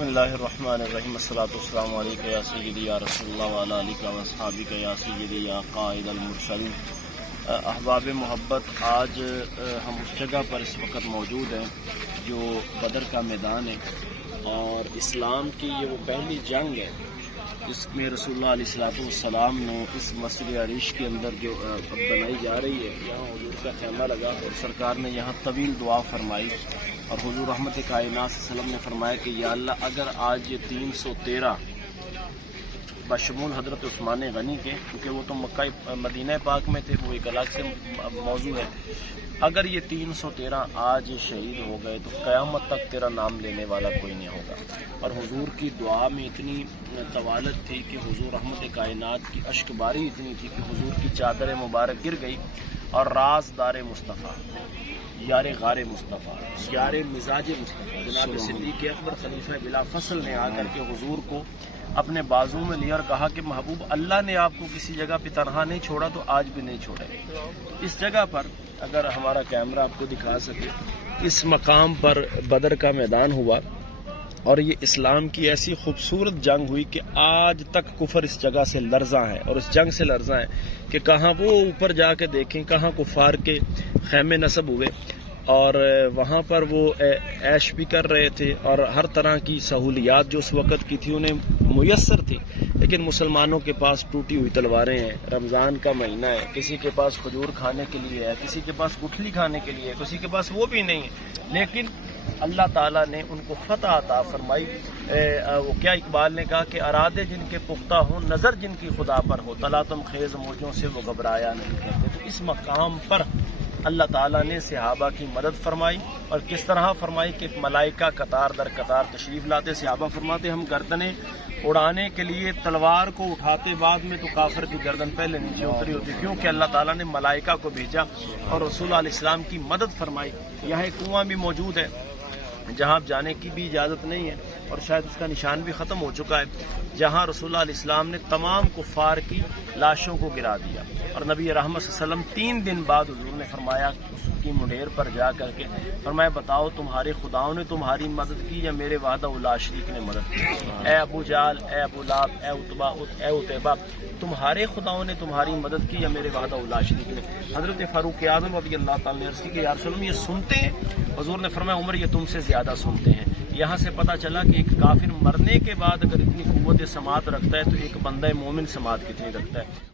बिस्मिल्लाहिर्रहमानिर्रहीम अस्सलातु वस्सलामु अलैका या सय्यदी या रसूल अल्लाह व अला आलिका व अस्हाबिका या सय्यदी या काइदल मुरसलीन। अहबाब मोहब्बत, आज हम उस जगह पर इस वक्त मौजूद हैं जो बदर का मैदान है और इस्लाम की ये वो पहली जंग है जिसमें रसूलुल्लाह अलैहि वसल्लम ने इस मस्जिद अरीश के अंदर जो बनाई जा रही है, यहाँ हुजूर का खैमा लगा और सरकार ने यहाँ तवील दुआ फरमाई और हुजूर रहमत कायनात सल्लल्लाहु अलैहि वसल्लम ने फरमाया कि या अल्लाह, अगर आज ये 313 बशमूल हज़रत उस्मान गनी के, क्योंकि वो तो मक्का मदीना पाक में थे, वो एक अलग से मौजू है, अगर ये 313 आज शहीद हो गए तो क़यामत तक तेरा नाम लेने वाला कोई नहीं होगा। और हुजूर की दुआ में इतनी तवालत थी कि हुजूर रहमत कायनात की अश्कबारी इतनी थी कि हुजूर की चादर मुबारक गिर गई और राज़दार मुस्तफ़ा, यार गार मुस्तफ़ा, यार मिजाज मुस्तफ़ा जनाब सिद्दीक़ अकबर खलीफा बिला फसल ने आकर के हुजूर को अपने बाजू में लिया और कहा कि महबूब, अल्लाह ने आपको किसी जगह पे तनहा नहीं छोड़ा तो आज भी नहीं छोड़े। इस जगह पर अगर हमारा कैमरा आपको दिखा सके, इस मकाम पर बदर का मैदान हुआ और ये इस्लाम की ऐसी खूबसूरत जंग हुई कि आज तक कुफर इस जगह से लर्जा है और इस जंग से लर्जा है कि कहाँ वो ऊपर जाके देखें, कहाँ कुफार के खैमे नस्ब हुए और वहाँ पर वो ऐश भी कर रहे थे और हर तरह की सहूलियात जो उस वक़्त की थी उन्हें मुयस्सर थी। लेकिन मुसलमानों के पास टूटी हुई तलवारें हैं, रमज़ान का महीना है, किसी के पास खजूर खाने के लिए है, किसी के पास गुठली खाने के लिए है, किसी के पास वो भी नहीं है। लेकिन अल्लाह ताला ने उनको फतह अता फरमाई। वो क्या इकबाल ने कहा कि अरादे जिनके पुख्ता हों, नज़र जिनकी खुदा पर हो, तलातम खेज़ मौजों से वो घबराया नहीं करते। तो इस मकाम पर अल्लाह ताला ने सहाबा की मदद फरमाई और किस तरह फरमाई कि मलाइका कतार दर कतार तशरीफ़ लाते। सहाबा फरमाते हम गर्दनें उड़ाने के लिए तलवार को उठाते, बाद में तो काफिर की गर्दन पहले नीचे उतरी होती, क्योंकि अल्लाह ताला ने मलाइका को भेजा और रसूल अलैहिस्सलाम की मदद फरमाई। यहाँ एक कुआं भी मौजूद है जहाँ आप जाने की भी इजाज़त नहीं है और शायद उसका निशान भी ख़त्म हो चुका है, जहाँ रसूलुल्लाह अलैहिस्सलाम ने तमाम कुफ़ार की लाशों को गिरा दिया और नबी रहमत सल्लल्लाहु अलैहि वसल्लम 3 दिन बाद हुजूर ने फरमाया उसकी मुंडेर पर जा करके फरमाया, बताओ तुम्हारे खुदाओं ने तुम्हारी मदद की या मेरे वादा उल्ला शरीक ने मदद की? ए अबू जाल, ए अबू लाब, ए उतबा, ए उतैबा, तुम्हारे खुदाओं ने तुम्हारी मदद की या मेरे वादा उल्ला शरीक ने? हज़रत फारूक आज़म रज़ी अल्लाह तआला ने अर्ज़ की कि या रसूल अल्लाह, ये सुनते हैं? हुजूर ने फरमाया, उमर ये तुमसे ज़्यादा सुनते हैं। यहाँ से पता चला कि एक काफिर मरने के बाद अगर इतनी कुव्वत समात रखता है तो एक बंदा मोमिन समात कितनी रखता है।